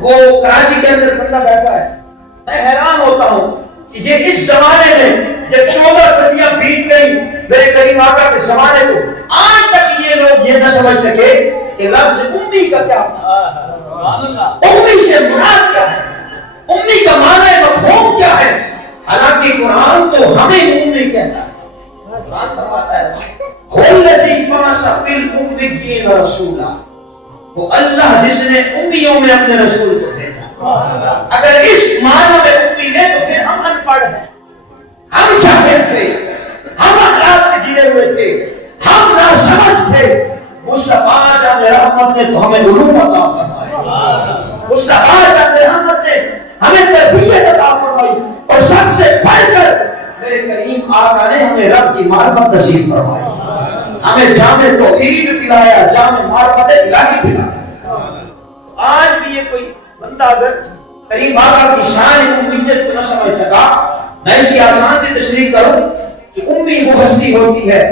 وہ کراچی کے اندر بندہ بیٹھا ہے، میں حیران ہوتا ہوں کہ یہ اس زمانے میں جب 14 صدیاں بیت گئی میرے کریم آقا کے زمانے کو، آج تک یہ لوگ یہ نہ سمجھ سکے کہ لفظ امی کا کیا امی سے مراد کیا ہے، امی کا معنی مفہوم کیا ہے۔ حالانکہ قرآن تو ہمیں امی کہتا ہے، قرآن فرماتا ہے وَالَّذِي بَعَثَ فِي الْأُمِّيِّينَ رَسُولًا، وہ اللہ جس نے امیوں میں اپنے رسول کو بھیجا۔ اگر اس معنی میں امی ہے تو پھر ہم ان پڑھ ہیں، ہم جاہل تھے، ہم اخلاق سے گرے ہوئے تھے، ہم ناسمجھ تھے۔ مصطفیٰ جان رحمت نے تو ہمیں علوم عطا فرمایا، مصطفیٰ جان رحمت نے ہمیں تربیت عطا فرمائی، اور سب سے بڑھ کر میرے کریم آقا نے ہمیں رب کی معرفت نصیب فرمائی، ہمیں جامع توحید پلایا، جامع معرفت الہی پلایا۔ آج بھی یہ کوئی بندہ اگر کریم آقا کی شان امیت کو نہ سمجھ سکا، میں اس کی آسان سے تشریح کروں کہ امی وہ ہستی ہوتی ہے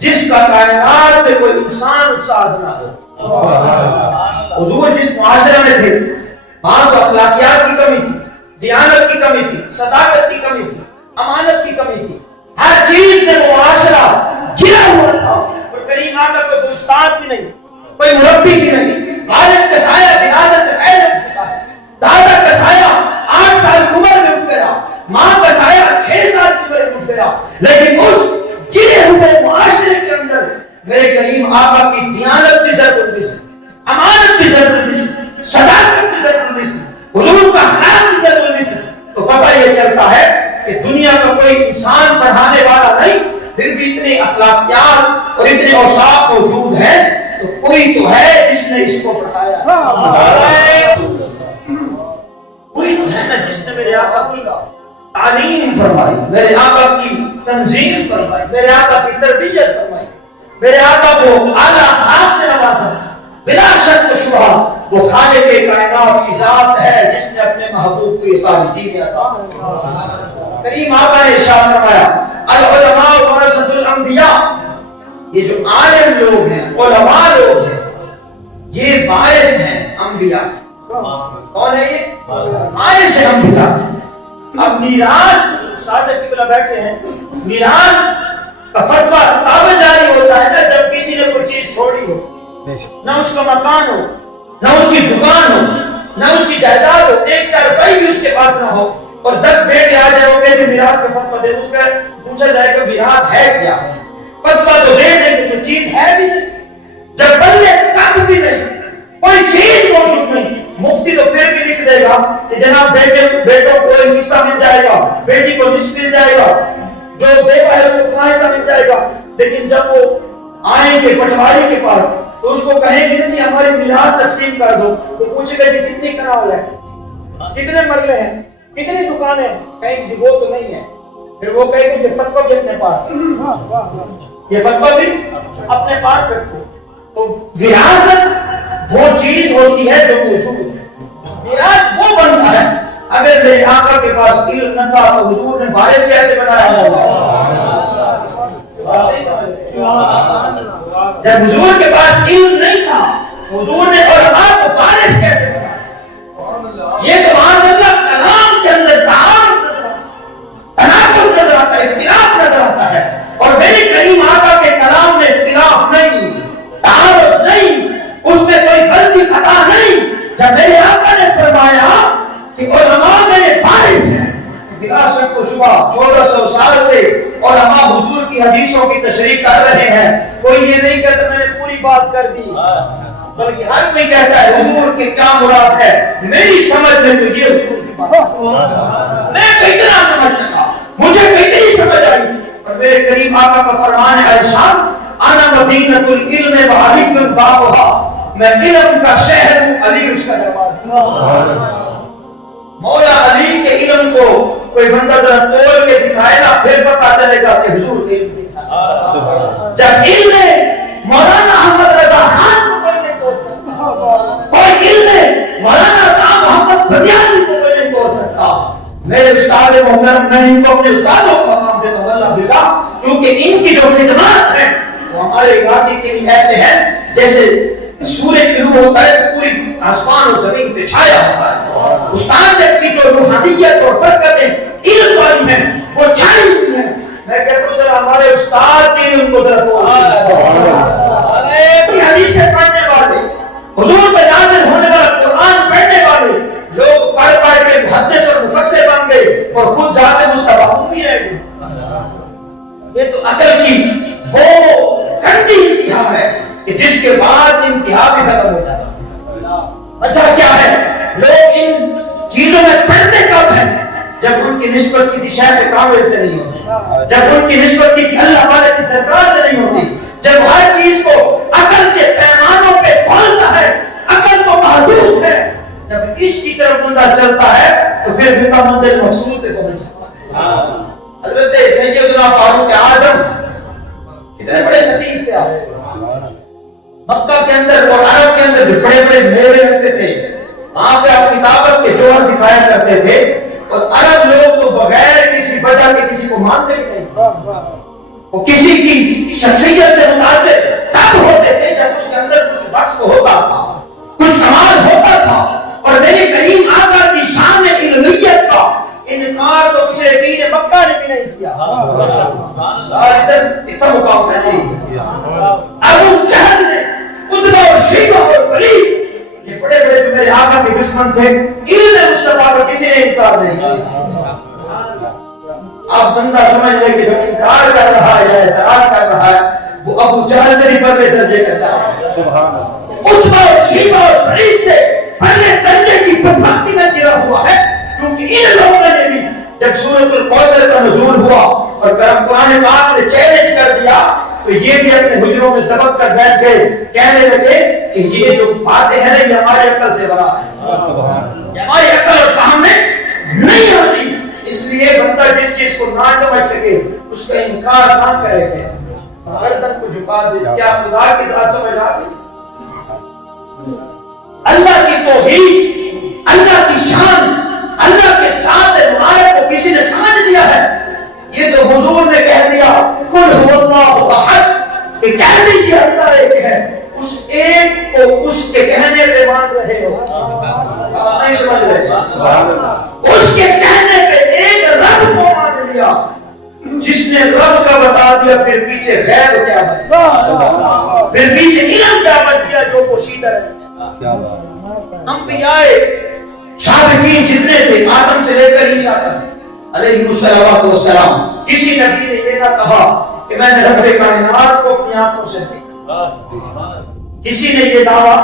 جس کا کائنات میں کوئی انسان استاد نہ ہو۔ حضور جس معاشرے میں تھے وہاں تو اخلاقیات کی کمی تھی، دیانت کی کمی تھی، صداقت کی کمی تھی، امانت کی کمی تھی، ہر چیز میں وہ معاشرہ گرا ہوا تھا۔ اور کریم آقا کو کوئی استاد بھی نہیں، کوئی مربی بھی نہیں، والد کا سایہ ولادت سے پہلے اٹھ چکا ہے، دادا کا سایہ 8 سال کی عمر میں اٹھ گیا، ماں کا سایہ 6 سال کی عمر میں اٹھ گیا، لیکن اس گرے ہوئے معاشرے کے اندر میرے کریم آقا کی دیانت بھی ضرور نہیں سی، امانت بھی ضرور نہیں سی، صداقت بھی ضرور نہیں سی، حضور کا اخلاق بھی ضرور نہیں سی، تو پتہ یہ چلتا ہے کہ دنیا کا کوئی انسان پڑھانے والا نہیں، پھر بھی اتنے اخلاقیات اور اتنے اوصاف موجود ہیں تو کوئی تو ہے جس نے اس کو پڑھایا، کوئی تو ہے نا جس نے میرے آقا کی تعلیم فرمائی، میرے آقا کی تنظیم فرمائی، میرے آقا کی تربیت فرمائی، میرے آقا کو اعلیٰ اخلاق سے نوازا۔ بلا شک و شبہ وہ خالق کائنات کی ذات ہے جس نے اپنے محبوب کو یہ ساری چیزیں عطا فرمائی۔ کریم آقا نے ارشاد فرمایا العلماء ورثۃ الانبیاء، یہ جو عالم لوگ ہیں، علماء لوگ ہیں، یہ وارث ہیں انبیاء۔ کون ہے یہ؟ وارث ہیں انبیاء۔ اب میراث، استاد صاحب کی بیٹھے ہیں، میراث کا فتویٰ تب جاری ہوتا ہے نا جب کسی نے کوئی چیز چھوڑی ہو، نہ اس کا مکان ہو، نہ اس کی دکان ہو، نہ اس کی جائیداد ہو، 1 چارپائی بھی اس کے پاس نہ ہو، اور 10 بیٹے آ جائے گے کہ میراث کا فتویٰ دے، اس کا پوچھا جائے کہ میراث ہے کیا؟ فتویٰ تو دے دیں گے تو چیز ہے بھی صحیح، جب بلے کچھ بھی نہیں، کوئی چیز موجود نہیں، مفتی تو پھر بھی لکھ دے گا کہ جناب بیٹوں کو ایک حصہ مل جائے گا، بیٹی کو نصف مل جائے گا، جو بیوہ ہے اس کو اتنا حصہ مل جائے گا۔ لیکن جب وہ آئیں گے پٹواری کے پاس تو اس کو کہیں گے جی ہماری میراث تقسیم کر دو، تو پوچھے گا جی کتنی کنال ہے، کتنے مرلے ہیں، کتنی دکانیں ہیں، کہیں جی وہ تو نہیں ہے، پھر وہ کہے گا یہ فتویٰ بھی اپنے پاس رکھو، یہ فتویٰ بھی اپنے پاس رکھو۔ تو وراثت وہ چیز ہوتی ہے جو موجود ہے، میراث وہ بنتا ہے۔ اگر میرے آقا کے پاس علم نہ تھا تو حضور نے وارث کیسے بنایا ہوگا؟ جب حضور کے پاس علم نہیں تھا حضور نے علماء کو وارث کیسے بنایا؟ یہ تو معاذ اللہ کلام کے اندر تناقض نظر آتا ہے، اختلاف نظر آتا ہے، اور میرے کریم آقا کے کلام میں اختلاف نہیں، تعارض نہیں، اس میں کوئی غلطی خطا نہیں۔ جب میرے آقا نے فرمایا کہ علماء میرے وارث ہیں، بلا شک و شبہ 1400 سال سے علماء حضور کی حدیثوں کی تشریح کر رہے ہیں۔ کوئی یہ نہیں کہتا میں نے پوری بات کر دی، بلکہ ہر کوئی کہتا ہے حضور کے کیا مراد ہے، میری سمجھ میں تو یہ حضور کی بات، میں کتنا سمجھ سکا، مجھے کتنی سمجھ آئی۔ اور میرے کریم آقا کا فرمان ہے ارشاد انا مدینۃ العلم وعلی بابها، میں علم کا شہر ہوں، علی اس کا دروازہ۔ مولا علی کے علم کو کوئی بندہ ذرا تول کے دکھائے گا پھر پتہ چلے گا کہ حضور کے علم تھا۔ جب علم مولانا احمد رضا خان کو کوئی نہیں توڑ سکتا، کوئی علم مولانا عطا محمد بدیانی کو کوئی نہیں توڑ سکتا۔ میرے استاد محترم میں ان کو اپنے استادوں کو مقام دیتا ہوں اللہ باللہ، کیونکہ ان کی جو خدمات ہیں وہ ہمارے علاقے کے لیے ایسے ہیں جیسے سورج طلوع ہوتا ہے پوری آسمان اور زمین پہ چھایا ہوتا ہے. استاد کی جو روحانیت اور برکتیں علم والی ہیں وہ چھائی ہوئی ہیں. میں کہتا ہوں ذرا ہمارے استاد کی علم کو ذرا حدیثیں پڑھنے والے, حضور پہ نازل ہونے والا قرآن پڑھنے والے لوگ پڑھ پڑھ کے محدث اور مفسر بن گئے اور خود ذات مصطفیٰ بھی رہ گئے. یہ تو عقل کی وہ گندی انتہا ہے کہ جس کے بعد انتہا بھی ختم ہو جاتا ہے. اچھا کیا ہے, لوگ ان چیزوں میں پڑھتے کب ہیں جب ان کی نسبت کسی شیخ کامل سے نہیں ہوتی, جب ان کی نسبت کسی اللہ والے کی درگاہ سے نہیں ہوتی, جب ہر چیز کو عقل کے پیمانوں پہ کھولتا ہے. عقل تو محدود ہے, جب عشق کی طرف بندہ چلتا ہے تو پھر بلا منزل مقصود پہ پہنچ جاتا ہے. حضرت سیدنا فاروق اعظم کتنے بڑے خطیب تھے. مکہ کے اندر اور عرب کے اندر جو بڑے بڑے میلے لگتے تھے وہاں پہ آپ کتابت کے جوہر دکھایا کرتے تھے, اور عرب لوگ تو بغیر کسی وجہ کے کسی کو مانتے بھی نہیں. وہ کسی کی شخصیت سے متاثر تب ہوتے تھے جب اس کے اندر کچھ وصف ہوتا تھا, کچھ کمال ہوتا تھا. اور میرے کریم آقا کی شان علمیت کا انکار تو مشرکین مکہ نے بھی نہیں کیا. اتنا مقام نہیں. ابو جہل نے, عتبہ اور شیبہ اور ولید یہ بڑے بڑے میرے آقا کے دشمن تھے, علم مصطفیٰ کا کسی نے انکار نہیں کیا. آپ بندہ سمجھ لیں کہ جو انکار کر رہا ہے یا اعتراض کر رہا ہے وہ ابو جہل سے بھی بڑے درجے کا چاہے, عتبہ اور شیبہ اور ولید سے بڑے درجے کی بدبختی میں گرا ہوا ہے. کیونکہ ان لوگوں نے بھی جب سورۃ الکوثر کا نزول ہوا اور قرآن پاک نے چیلنج کر دیا تو یہ بھی اپنے حجروں میں دبک کر بیٹھ گئے, کہنے لگے کہ یہ جو باتیں ہیں یہ ہماری عقل سے بڑا ہے, ہماری عقل اور فہم میں نہیں آتی. اس لیے بندہ جس چیز کو نہ سمجھ سکے اس کا انکار نہ کرے گا, گردن کو جھکا دے. کیا خدا کی ذات سمجھ آ گئی؟ اللہ کی توحید, اللہ کی شان, اللہ کے ساتھ مبارک کو کسی نے سمجھ لیا ہے. یہ تو حضور نے کہہ دیا قل هو اللہ احد, کہ کہہ دیجیے اللہ ایک ہے. اس ایک کو اس کے کہنے پہ مان رہے ہو, نہیں سمجھ رہے, اس کے کہنے پہ ایک رب کو مان لیا. جس نے رب کا بتا دیا پھر پیچھے غیب کیا بچ گیا, پھر پیچھے علم کیا بچ گیا جو پوشیدہ رہتا. انبیاء سابقین جتنے تھے آدم سے لے کر عیسیٰ تک علیہ السلام, کسی نبی نے یہ نہ کہا کہ میں نے رب کائنات کو اپنی آنکھوں سے دیکھا. کسی نے یہ دعویٰ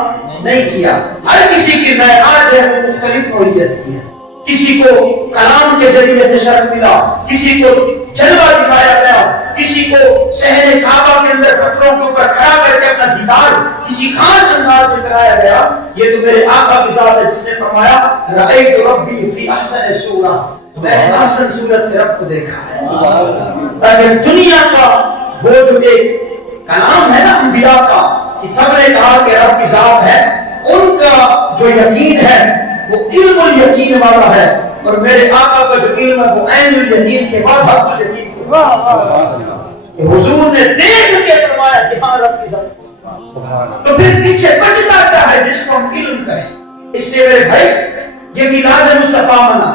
نہیں کیا. ہر کسی کی معراج ہے وہ مختلف نوعیت کی ہے. کسی کو کلام کے ذریعے سے شرف ملا, کسی کو جلوہ دکھایا گیا, کسی کو صحن کعبہ کے اندر پتھروں کے اوپر کھڑا کر کے اپنا دیدار کسی خاص انداز میں کرایا گیا. یہ تو میرے آقا کی ذات ہے جس نے فرمایا رأیت ربی فی احسن صورہ, میں نے احسن صورت سے رب کو دیکھا ہے. تاکہ دنیا کا وہ جو ایک کلام ہے نا انبیاء کا کہ سب نے کہا کہ رب کی ذات ہے, ان کا جو یقین ہے وہ علم الیقین والا ہے, اور میرے آقا کا جو علم ہے وہ عین الیقین کے بعد حق الیقین کہ حضور نے دیکھ کے فرمایا کہ ہاں رب کی ذات. تو پھر پیچھے بچتا کیا ہے جس کو ہم علم کہیں. اس لیے میرے بھائی یہ میلاد مصطفیٰ منا,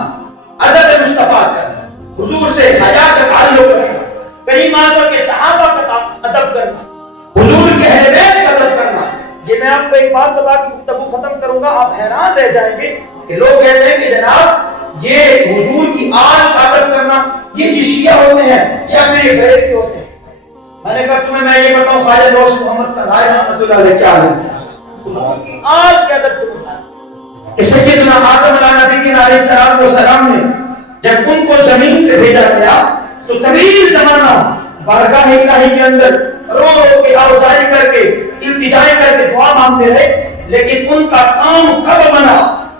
ادب مصطفیٰ کرنا, حضور سے حیا کا تعلق رکھنا, کریم آقا کے صحابہ کا ادب کرنا, حضور کے اہل بیت کا ادب کرنا. یہ میں آپ کو ایک بات بتا کے گفتگو ختم کروں گا, آپ حیران رہ جائیں گے کہ لوگ کہتے ہیں کہ جناب یہ حضور کی آل کا ادب کرنا یہ جو شیعہ ہوتے ہیں یا پھر یہ غیر کے ہوتے ہیں. میں نے کہا تمہیں میں یہ بتاؤں خواجہ نوش محمد قندھاری رحمۃ اللہ علیہ کیا لگتا ہے حضور کی آل کے ادب کو بتایا کہ سیدنا آدم علیہ السلام نے جب ان کو زمین پہ بھیجا گیا تو طویل زمانہ بارگاہ الہی کے اندر رو رو کے آوازیں کر کے التجائیں کر کے دعا مانگتے رہے, لیکن ان کا کام کب بنا,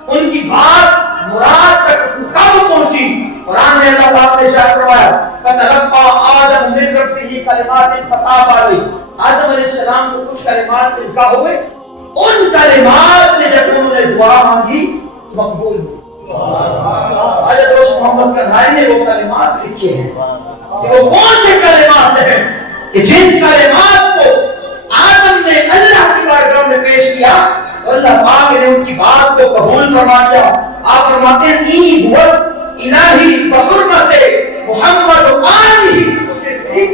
ان کی بات مراد تک کب پہنچی. قرآن میں اللہ پاک نے ارشاد فرمایا فتلقى آدم من ربه کلمات فتاب علیہ, آدم علیہ السلام کو کچھ کلمات ملکا ہوئے, ان کلمات سے جب انہوں نے دعا مانگی مقبول ہوئی. خواجہ دوست محمد قندھاری نے وہ کلمات لکھے ہیں کہ وہ کون سے کلمات ہیں کہ جن کلمات کو آدم نے اللہ کی بارگاہ میں پیش کیا اللہ پاک نے ان کی بات کو قبول فرما لیا. آپ فرماتے ہیں ای ہوا الہی بحرمت محمد آلہ، اے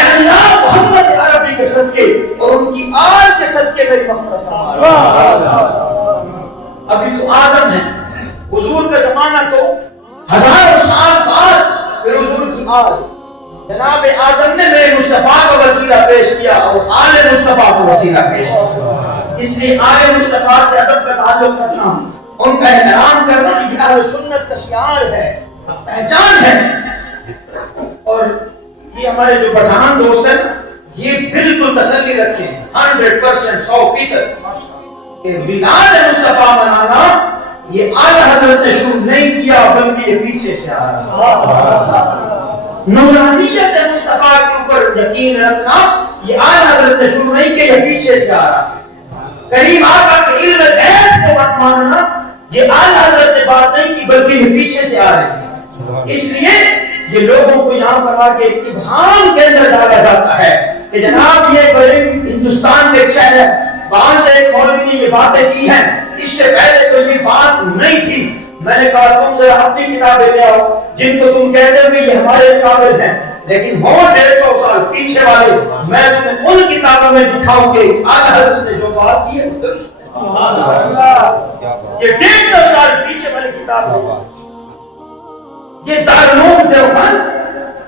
اللہ محمد عربی کے صدقے اور ان کی آل کے صدقے میری مغفرت فرما. ابھی تو آدم ہے، حضور کا زمانہ تو ہزاروں سال بعد پھر حضور کی آل. جناب آدم نے میرے مصطفیٰ کو وسیلہ پیش کیا اور آل مصطفیٰ کو وسیلہ پیش کیا. اس لیے آل مصطفیٰ سے ادب کا تعلق رکھنا، ان کا احترام کرنا یہ اہل سنت کا شعار ہے، پہچان ہے. اور یہ ہمارے جو پٹھان دوست ہیں یہ بالکل تسلی رکھتے ہیں 100% 100% کہ میلاد مصطفیٰ منانا یہ اعلی حضرت نے شروع نہیں کیا بلکہ یہ پیچھے سے آ رہا. نورانیت مصطفیٰ کے اوپر یقین رکھنا یہ اعلی حضرت نے شروع نہیں کیا، یہ پیچھے سے آ رہا. کریم آقا کے علم غیب کو ماننا یہ اعلی حضرت نے بات نہیں کی بلکہ یہ پیچھے سے آ رہی ہے. اس لیے یہ لوگوں کو یہاں پر آ کے ابہام کے اندر ڈالا جاتا ہے کہ جناب یہ بڑے ہندوستان میں ایک شہر ہے، وہاں سے ایک مولوی نے یہ باتیں کی ہیں، اس سے پہلے تو یہ بات نہیں تھی. میں نے کہا تم ذرا اپنی کتابیں لے آؤ جن کو تم کہتے ہو کہ یہ ہمارے قابل ہیں، لیکن ہو 150 سال پیچھے والے، میں تمہیں ان کتابوں میں دکھاؤں کہ اعلی حضرت نے جو بات کی ہے وہ درست ہے. یہ 150 سال پیچھے والی کتاب ہے. یہ دارالعلوم دیوبند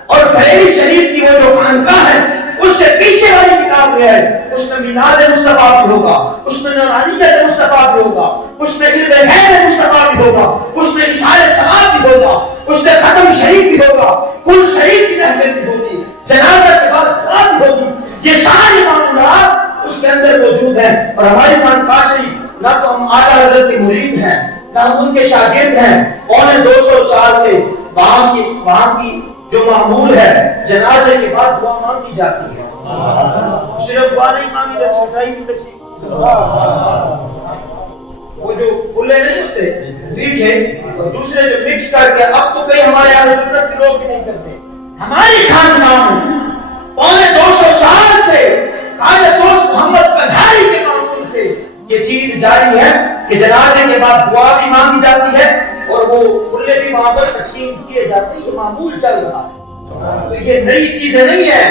اور بریلی شریف کی وہ جو خانقاہ ہے اس سے پیچھے والی کتاب میں ہے. اس میں میلاد مصطفیٰ بھی ہوگا، اس میں نورانیت مصطفیٰ بھی ہوگا، اس میں علم غیب مصطفیٰ بھی ہوگا، اس میں اشارے ثواب بھی ہوگا، اس میں ختم شریف بھی ہوگا، کل شریف کی محفل بھی ہوگی، جنازہ کے بعد خطبہ بھی ہوگی. یہ ساری معمولات اس کے اندر موجود ہیں. اور ہماری خانقاہ شریف نہ تو ہم اعلیٰ حضرت کے مرید ہیں نہ ہم ان کے شاگرد ہیں. 250 سال سے وہاں کی جو معمول ہے جنازے کے بعد دعا مانگی جاتی ہے. صرف دعا نہیں مانگی جاتی، مٹھائی بھی تقسیم. وہ جو پھولے نہیں ہوتے میٹھے اور دوسرے جو مکس کر کے، اب تو کئی ہمارے اہل سنت کے لوگ بھی نہیں کرتے. ہماری خاندان میں 250 سال سے خواجہ دوست محمد قجاری کے معمول سے یہ چیز جاری ہے کہ جنازے کے بعد دعا بھی مانگی جاتی ہے اور وہ کھلے بھی وہاں پر تقسیم کیے جاتے ہیں. یہ معمول چل رہا ہے. تو یہ نئی چیزیں نہیں ہیں،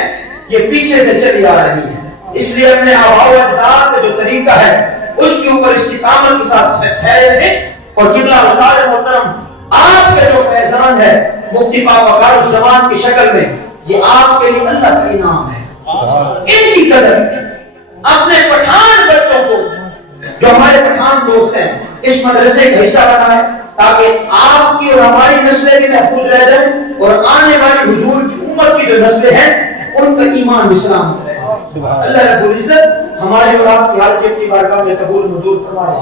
یہ پیچھے سے چلی آ رہی ہیں. اس لیے اپنے آباء و اجداد کا جو طریقہ ہے اس کے اوپر استقامت کے ساتھ ٹھہرے ہیں. اور قبلہ استاد محترم آپ کا جو فیضان ہے مفتی پاک وقار الزمان کی شکل میں، یہ آپ کے لیے اللہ کا انعام ہے. ان کی قدر اپنے پٹھان بچوں کو جو ہمارے پٹھان دوست ہیں اس مدرسے کا حصہ بنائے تاکہ آپ کی اور ہماری نسلیں بھی محفوظ رہ جائیں اور آنے والی حضور کی امت کی جو نسلیں ہیں ان کا ایمان بھی سلامت رہے. اللہ رب العزت ہماری اور آپ کی حاضری اپنی بارگاہ میں قبول منظور فرمائے.